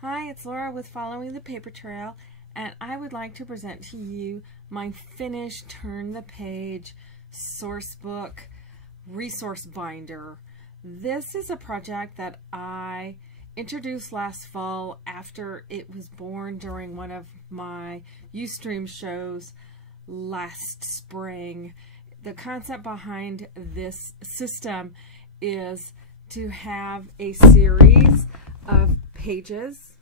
Hi, it's Laura with Following the Paper Trail, and I would like to present to you my finished Turn the Page Sourcebook resource binder. This is a project that I introduced last fall after it was born during one of my Ustream shows last spring. The concept behind this system is to have a series of pages,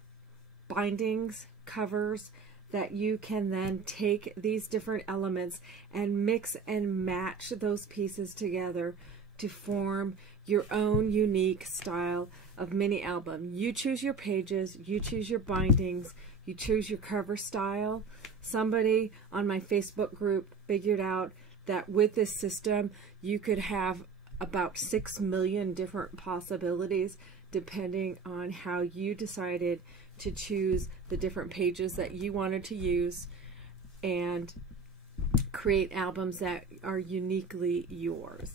bindings, covers that you can then take these different elements and mix and match those pieces together to form your own unique style of mini album. You choose your pages, you choose your bindings, you choose your cover style. Somebody on my Facebook group figured out that with this system you could have about 6 million different possibilities depending on how you decided to choose the different pages that you wanted to use and create albums that are uniquely yours.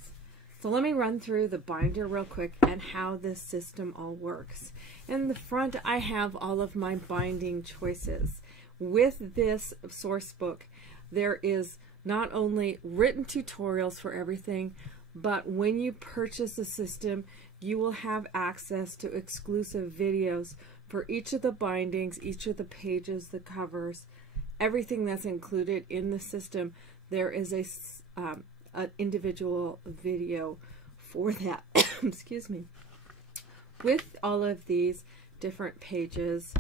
So let me run through the binder real quick and how this system all works. In the front I have all of my binding choices. With this source book there is not only written tutorials for everything, but when you purchase the system you will have access to exclusive videos for each of the bindings, each of the pages, the covers, everything that's included in the system. There is an individual video for that. Excuse me. With all of these different pages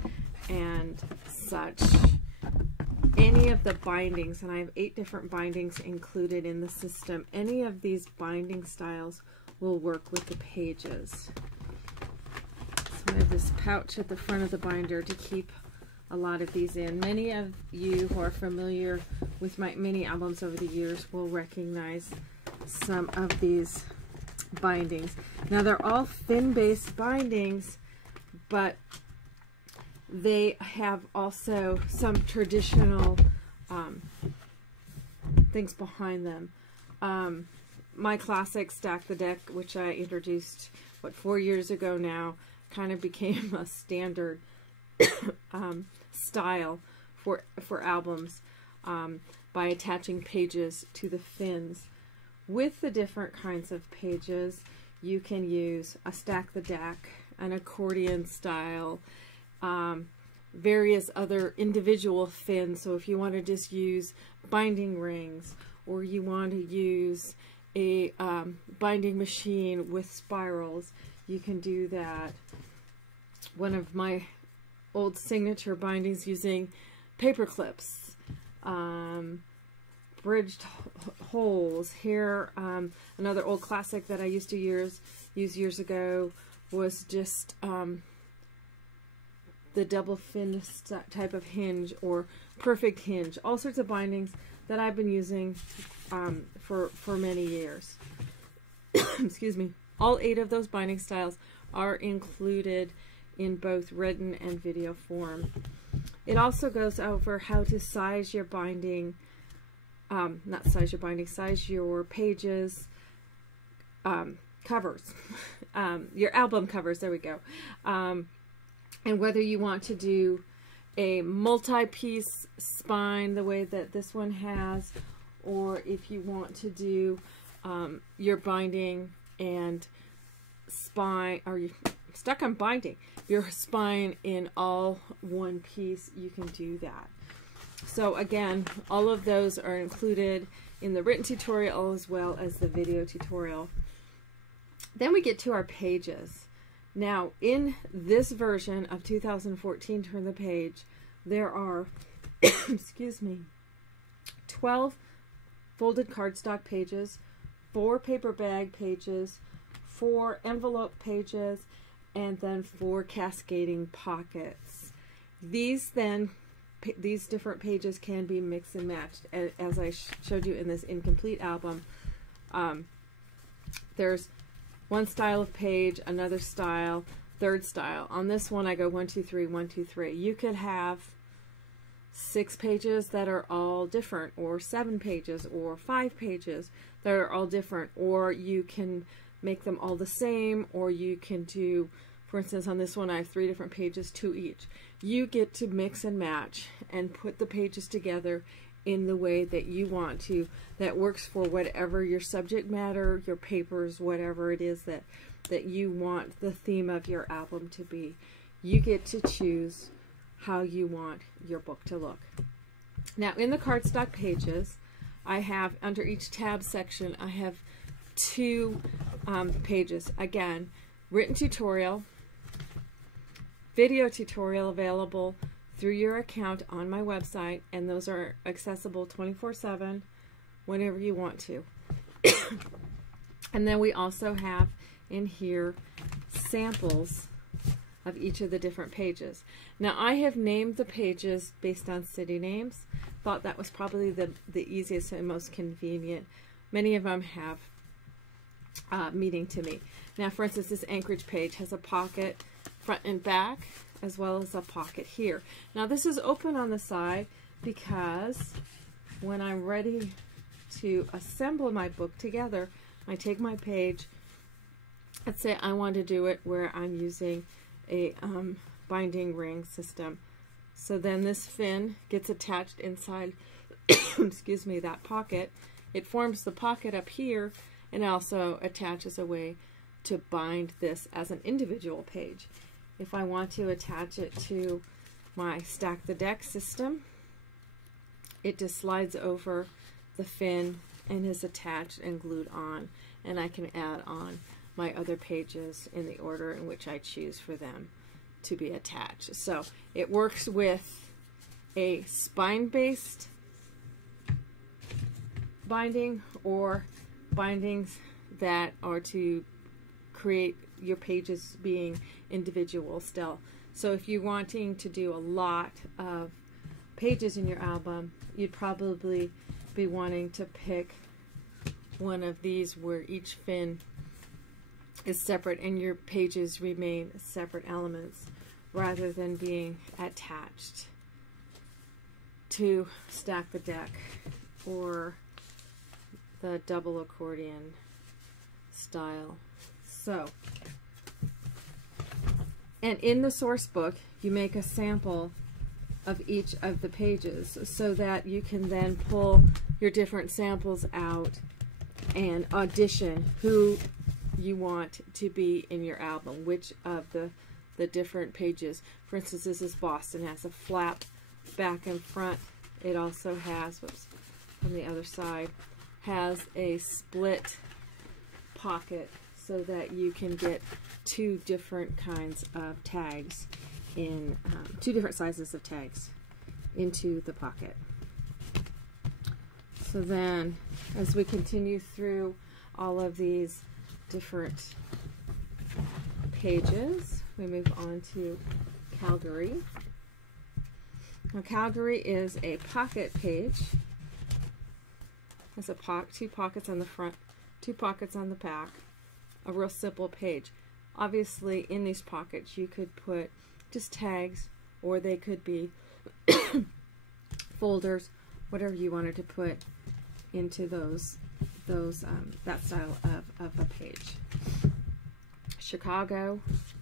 and such, any of the bindings, and I have 8 different bindings included in the system, any of these binding styles will work with the pages. So I have this pouch at the front of the binder to keep a lot of these in. Many of you who are familiar with my mini albums over the years will recognize some of these bindings. Now they're all fin-based bindings, but they have also some traditional things behind them. My classic Stack the Deck, which I introduced, 4 years ago now, kind of became a standard style for albums by attaching pages to the fins. With the different kinds of pages, you can use a Stack the Deck, an accordion style, various other individual fins. So if you want to just use binding rings, or you want to use a binding machine with spirals, you can do that. One of my old signature bindings using paper clips, bridged holes. Here, another old classic that I used to use years ago was just the double fin type of hinge or perfect hinge. All sorts of bindings that I've been using for many years. Excuse me. All 8 of those binding styles are included in both written and video form. It also goes over how to size your binding, not size your binding, size your pages, covers, your album covers, there we go. And whether you want to do a multi-piece spine the way that this one has, or if you want to do your binding and spine, or you stuck on binding your spine in all one piece, you can do that. So again, all of those are included in the written tutorial as well as the video tutorial. Then we get to our pages. Now in this version of 2014 Turn the Page, there are excuse me, 12 folded cardstock pages, 4 paper bag pages, 4 envelope pages, and then 4 cascading pockets. These different pages can be mixed and matched, as I showed you in this incomplete album. There's one style of page, another style, third style. On this one I go 1, 2, 3, 1, 2, 3. You could have 6 pages that are all different, or 7 pages, or 5 pages that are all different, or you can make them all the same, or you can do For instance, on this one I have 3 different pages, 2 each. You get to mix and match and put the pages together in the way that you want to, that works for whatever your subject matter, your papers, whatever it is that you want the theme of your album to be. You get to choose how you want your book to look. Now in the cardstock pages, I have under each tab section, I have 2 pages. Again, written tutorial, video tutorial available through your account on my website, and those are accessible 24/7 whenever you want to. And then we also have in here samples of each of the different pages. Now I have named the pages based on city names. Thought that was probably the easiest and most convenient. Many of them have meaning to me. Now for instance, this Anchorage page has a pocket front and back, as well as a pocket here. Now this is open on the side because when I'm ready to assemble my book together, I take my page. Let's say I want to do it where I'm using a binding ring system. So then this fin gets attached inside excuse me, that pocket. It forms the pocket up here and also attaches a way to bind this as an individual page. If I want to attach it to my Stack the Deck system, it just slides over the fin and is attached and glued on, and I can add on my other pages in the order in which I choose for them to be attached. So it works with a spine-based binding or bindings that are to create your pages being individual still. So if you're wanting to do a lot of pages in your album, you'd probably be wanting to pick one of these where each fin is separate and your pages remain separate elements rather than being attached to Stack the Deck or the double accordion style. So, and in the source book, you make a sample of each of the pages so that you can then pull your different samples out and audition who you want to be in your album, which of the different pages. For instance, this is Boston, has a flap back and front. It also has, whoops, from the other side, has a split pocket so that you can get 2 different kinds of tags in 2 different sizes of tags into the pocket. So then as we continue through all of these different pages, we move on to Calgary. Now Calgary is a pocket page. Has a 2 pockets on the front, 2 pockets on the back. A real simple page. Obviously in these pockets you could put just tags, or they could be folders, whatever you wanted to put into that style of a page. Chicago,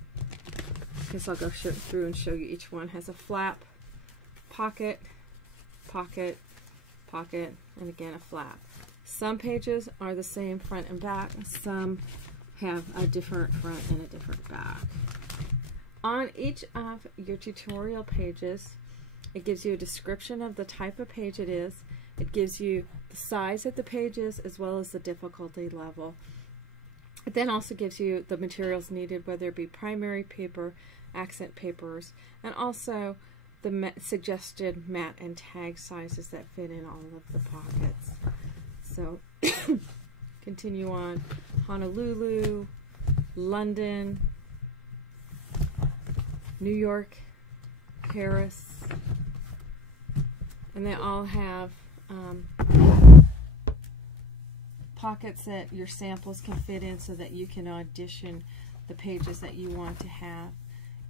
I guess I'll go through and show you each one. Has a flap, pocket, pocket, pocket, and again a flap. Some pages are the same front and back, some have a different front and a different back. On each of your tutorial pages, it gives you a description of the type of page it is. It gives you the size of the pages as well as the difficulty level. It then also gives you the materials needed, whether it be primary paper, accent papers, and also the suggested mat and tag sizes that fit in all of the pockets. So continue on. Honolulu, London, New York, Paris, and they all have pockets that your samples can fit in so that you can audition the pages that you want to have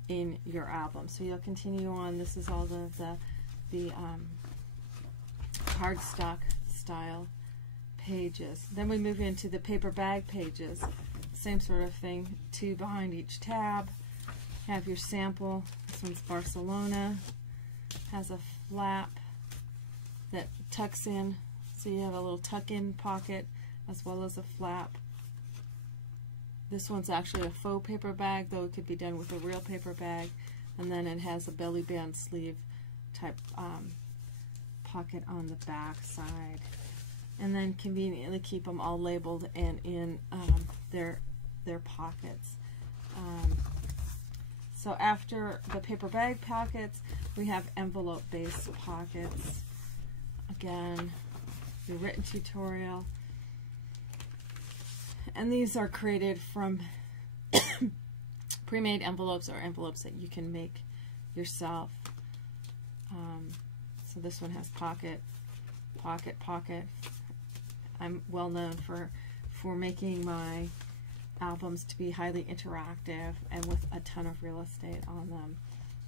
in your album. So you'll continue on. This is all of the cardstock style pages. Then we move into the paper bag pages. Same sort of thing, 2 behind each tab. Have your sample. This one's Barcelona. Has a flap that tucks in, so you have a little tuck-in pocket as well as a flap. This one's actually a faux paper bag, though it could be done with a real paper bag. And then it has a belly band sleeve type pocket on the back side. And then conveniently keep them all labeled and in their pockets. So after the paper bag pockets, we have envelope-based pockets. Again, the written tutorial. And these are created from pre-made envelopes or envelopes that you can make yourself. So this one has pocket, pocket, pocket. I'm well known for making my albums to be highly interactive and with a ton of real estate on them.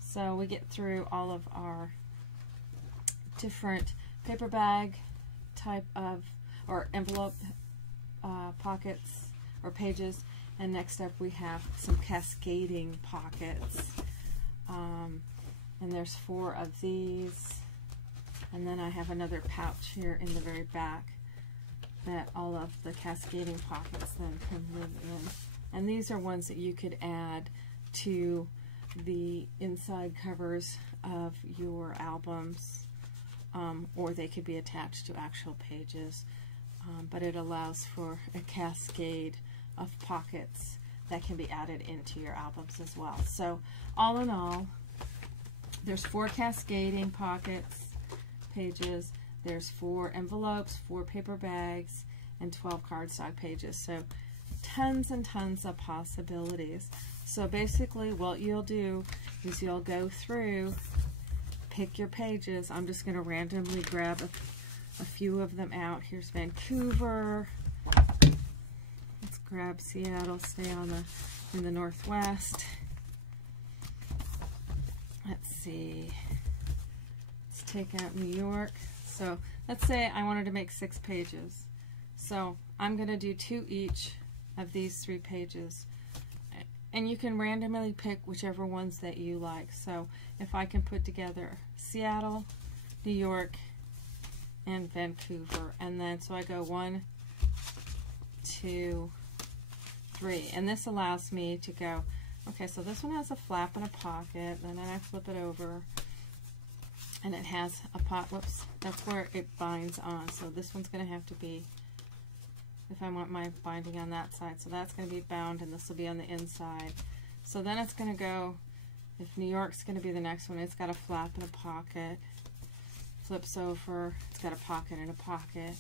So we get through all of our different paper bag type of or envelope pockets or pages, and next up we have some cascading pockets, and there's 4 of these, and then I have another pouch here in the very back that all of the cascading pockets then can live in. And these are ones that you could add to the inside covers of your albums, or they could be attached to actual pages, but it allows for a cascade of pockets that can be added into your albums as well. So all in all, there's 4 cascading pockets pages, there's 4 envelopes, 4 paper bags, and 12 cardstock pages. So tons and tons of possibilities. So basically what you'll do is you'll go through, pick your pages. I'm just going to randomly grab a few of them out. Here's Vancouver. Let's grab Seattle, stay in the Northwest. Let's see. Let's take out New York. So let's say I wanted to make 6 pages. So I'm going to do 2 each of these 3 pages. And you can randomly pick whichever ones that you like. So if I can put together Seattle, New York, and Vancouver. And then so I go 1, 2, 3. And this allows me to go, okay, so this one has a flap and a pocket. And then I flip it over. And it has a pot, whoops, that's where it binds on. So this one's going to have to be, if I want my binding on that side, so that's going to be bound and this will be on the inside. So then it's going to go, if New York's going to be the next one, it's got a flap and a pocket. Flips over, it's got a pocket and a pocket.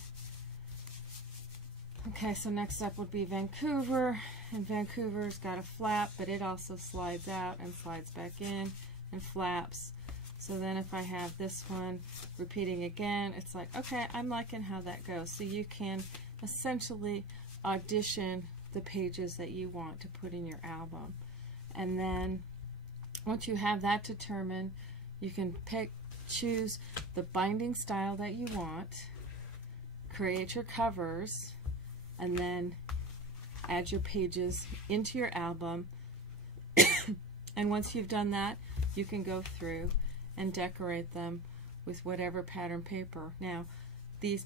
Okay, so next up would be Vancouver, and Vancouver's got a flap, but it also slides out and slides back in and flaps. So then if I have this one repeating again, it's like, okay, I'm liking how that goes. So you can essentially audition the pages that you want to put in your album. And then once you have that determined, you can choose the binding style that you want, create your covers, and then add your pages into your album. And once you've done that, you can go through and decorate them with whatever pattern paper. Now, the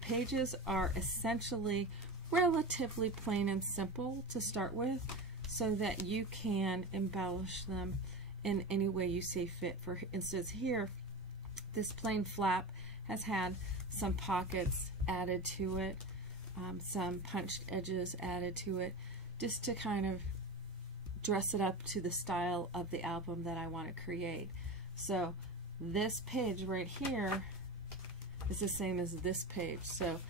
pages are essentially relatively plain and simple to start with, so that you can embellish them in any way you see fit. For instance, here, this plain flap has had some pockets added to it, some punched edges added to it, just to kind of dress it up to the style of the album that I want to create. So this page right here is the same as this page. So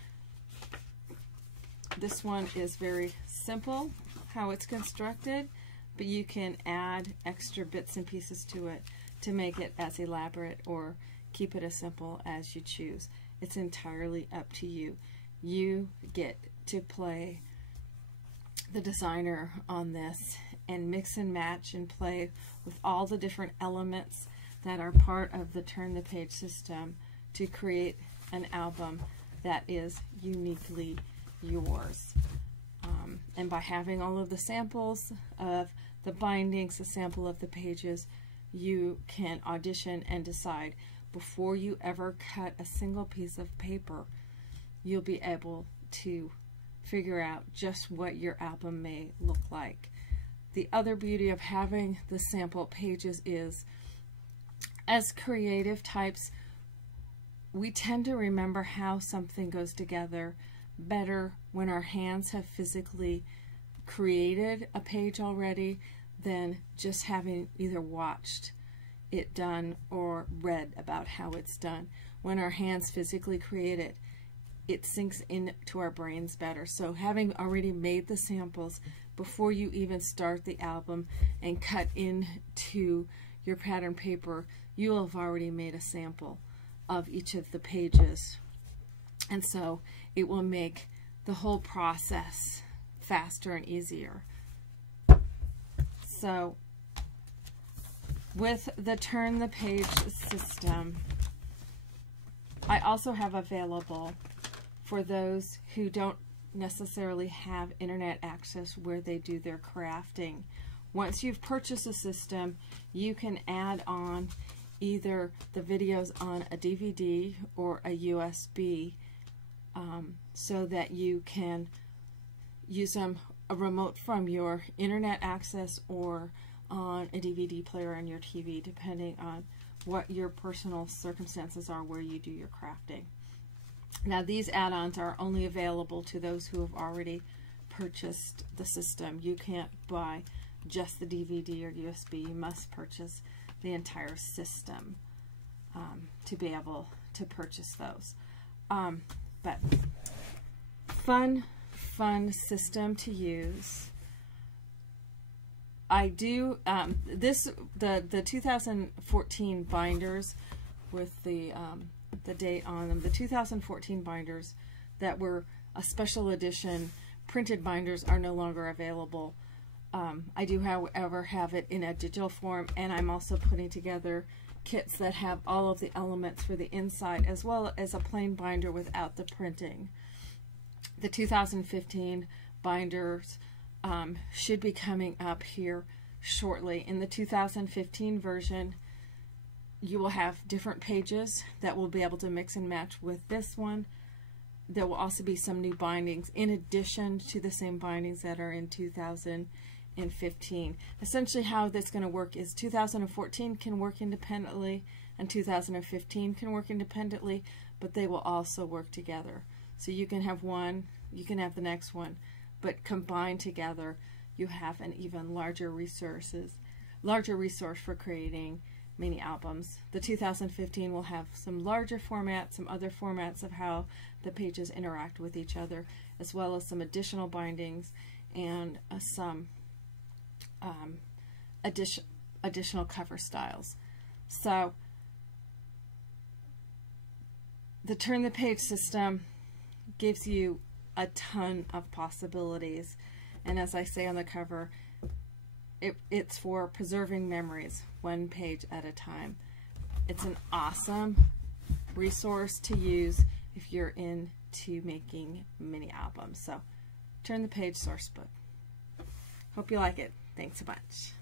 this one is very simple how it's constructed, but you can add extra bits and pieces to it to make it as elaborate or keep it as simple as you choose. It's entirely up to you. You get to play the designer on this and mix and match and play with all the different elements that are part of the Turn the Page system to create an album that is uniquely yours. And by having all of the samples of the bindings, a sample of the pages, you can audition and decide. Before you ever cut a single piece of paper, you'll be able to figure out just what your album may look like. The other beauty of having the sample pages is, as creative types, we tend to remember how something goes together better when our hands have physically created a page already than just having either watched it done or read about how it's done. When our hands physically create it, it sinks into our brains better. So having already made the samples before you even start the album and cut into your pattern paper, you will have already made a sample of each of the pages. And so it will make the whole process faster and easier. So with the Turn the Page system, I also have available for those who don't necessarily have internet access where they do their crafting. Once you've purchased a system, you can add on either the videos on a DVD or a USB so that you can use them a remote from your internet access or on a DVD player on your TV, depending on what your personal circumstances are where you do your crafting. Now, these add-ons are only available to those who have already purchased the system. You can't buy just the DVD or USB. You must purchase the entire system to be able to purchase those. But fun system to use. I do the 2014 binders with the date on them. The 2014 binders that were a special edition printed binders are no longer available. I do, however, have it in a digital form, and I'm also putting together kits that have all of the elements for the inside, as well as a plain binder without the printing. The 2015 binders should be coming up here shortly. In the 2015 version, you will have different pages that will be able to mix and match with this one. There will also be some new bindings in addition to the same bindings that are in 2015. Essentially how that's going to work is 2014 can work independently and 2015 can work independently, but they will also work together. So you can have one, you can have the next one, but combined together you have an even larger resource for creating mini albums. The 2015 will have some larger formats, some other formats of how the pages interact with each other, as well as some additional bindings and some additional cover styles. So the Turn the Page system gives you a ton of possibilities, and as I say on the cover, it's for preserving memories one page at a time. It's an awesome resource to use if you're into making mini albums. So Turn the Page Sourcebook. Hope you like it. Thanks so much.